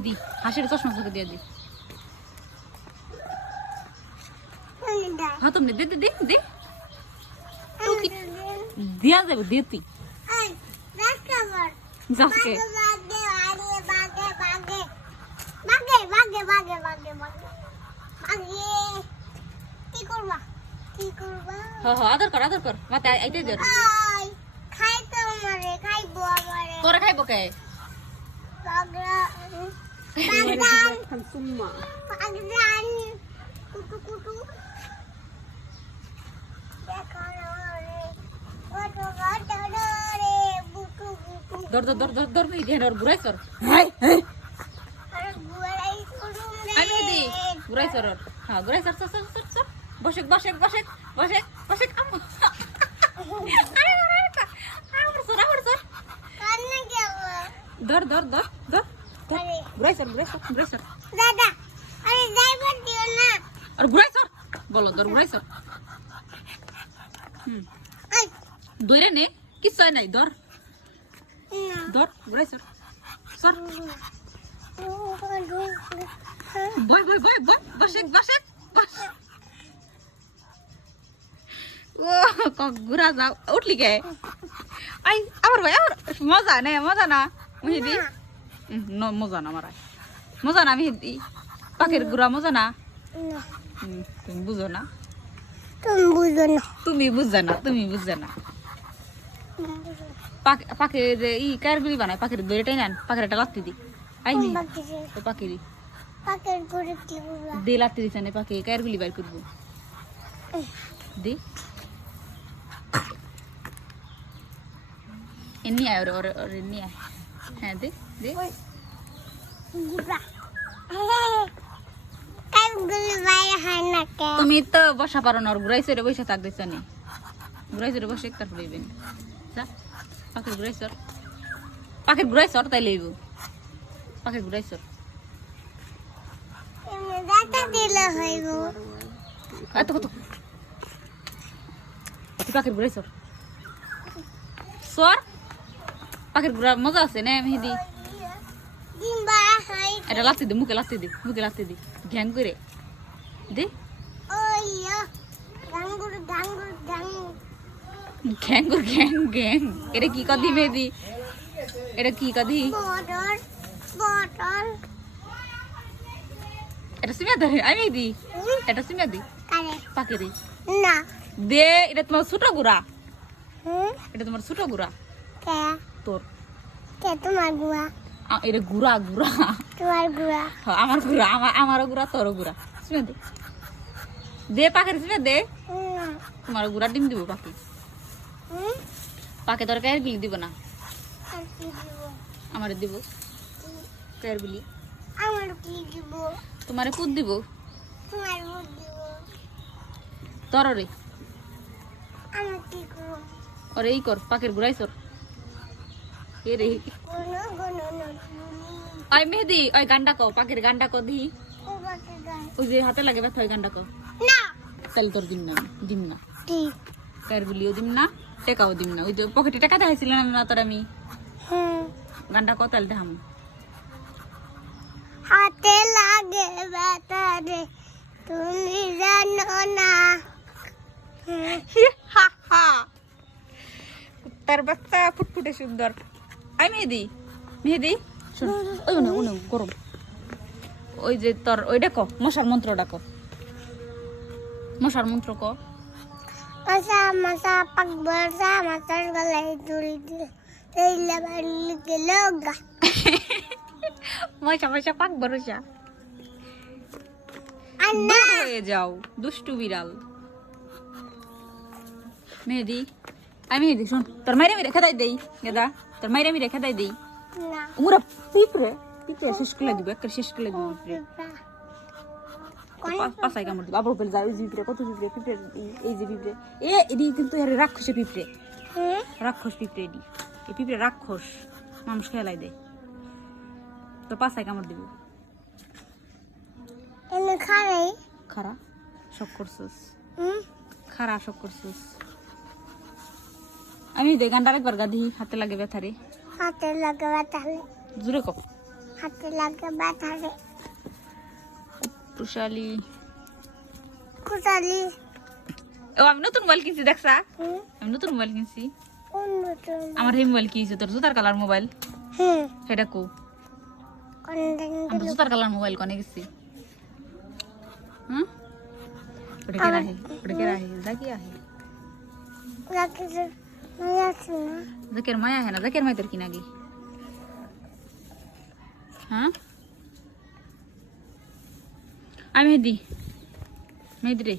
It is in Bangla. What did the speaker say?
দি হাসির চশমা চোখে দিয়ে দি। হ্যাঁ তুমি দে দে দে দে দিয়া যাবে দে তুই যাকে আদর কর মাতে আইতে দে তোরা খাইবো কে দর দর দর দর দর নি দেন আর ঘুরাই সর আমি দি ঘুরাই সর হ্যাঁ ঘুরাই সর সর সর সর বসে বসে বসে বসে বসে আম্মু আরে আরে আমার সর আমার সর দর দর দর দর ঘুরাই সর দাদা আরে ড্রাইভার দিও না আর ঘুরাই সর বলো দর ঘুরাই সর দইরে নে কিছু নাই দর দর ঘুরাই সর সর বয় বয় বয় বয় বসে বসে ও ঘুরা যাও উঠলি কে আই আবার ভাই আবার মজা না মেহেদি মজা না মারা মজা না মেহেদি পাখির ঘুরা মজা না তুমি বুঝো না তুমি বুঝো না পাখির ই কার গুলি বানায় পাখির দড়িটাই নেন পাখির একটা লাত্তি দি আইনি তো পাখির দে লাত্তি দিছে না পাখি কার গুলি বাইর করবো দি এমনি আয় ওর এমনি আয় হ্যাঁ দে দে তুমি তো বসা পারো না ওর ঘুরাই সরে বসে থাকতেছ নি ঘুরাই সরে বসে তারপরে ইবেন পাখির ঘুরাই সর তাই লইব পাখির ঘুরাই সর এত কত পাখির ঘুরাই সর সর পাখির ঘুরা মজা আছে না মেহেদি এটা লাত্তি দে মুখে লাত্তি দি ঘ্যাং করে দে ঘ্যাং এটা কি কদি মেহেদি এটা কি কদি এটা সিমিয়া ধরে আমি দি এটা সিমিয়া দি পাখিরি না দে এটা তোমার ছোট গুড়া এটা তোমার ছোট গুড়া তোর তোমার গুড়া এটা গুড়া তোমার গুড়া আমার গুড়া আমারও গুড়া তোরও গুড়া সিমিয়া দে দে পাখির সিমিয়া দে তোমার গুড়া ডিম দিব পাখি তোর কায়ের গুলি দিব না আমার দিব কায়ের গুলি তোমার পুত দিব তোর রে ওরে এই কর পাখির ঘুরাই সর এ রে ওই মেহেদি ওই গান্ডা কো পাখির গান্ডা কো দি ওই যে হাতে লাগে ব্যথা ওই গান্ডা কো তাহলে তোর দিম না কায়ের গুলিও দিম না টেকাও দিম না ওই যে পকেটে টাকা দেখাইছিল না তোর আমি গান্ডা কো তাহলে দেখাম হাতে লাগে ব্যথা রে তুমি জানো না তার বাচ্চা ফুটফুটে সুন্দর আই মেহেদি শোন ওই না গরম ওই যে তোর ওই ডাকো মশার মন্ত্র ডাকো মশার মন্ত্র ক মশা পাক বর্ষা মাথার গলায় দড়ি দিয়ে তেইলা বাড়ি গেল গা মশা পাক বর্ষা হয়ে যাও দুষ্টু বিড়াল মেহেদি আমি মেহেদি শোন তোর মাইরে আমি রেখে দেই গেদা তোর মাইরে আমি রেখে দেই না উমরা পিঁপড়ে শেষ করে দিব একটা শেষ করে দিব পাশাই কামড় দিব আবার উপরে যা ওই পিঁপড়ে কত পিঁপড়ে এই যে পিঁপড়ে এদি কিন্তু রাক্ষসে পিঁপড়ে রাক্ষস পিঁপড়ে এদি এই পিঁপড়ে রাক্ষস মানুষ খেলাই দেয় তো পাশাই কামড় দিব এনে খারা শখ করছিস খারা শখ করছিস আমি গান্ডার একবার গাধি হাতে লাগে ব্যথারে হাতে লাগে ব্যথা জোরে কপ হাতে লাগে ব্যথারে টুশালি কুতালি ও আমি নতুন মোবাইল কিনছি দেখছা হুম আমি নতুন মোবাইল কিনছি কোন আমার এই মোবাইল কিনছি তোর জুতার কালার মোবাইল হুম সেটা কো কোন আমি জুতার কালার মোবাইল কোনে গেছি হুম ওটা কে রাহে জাকি আহে লাগে মায়া আছে না জাকের মায়া है ना জাকের মাই তোর কিনা গে হ্যাঁ আমি মেহেদি রে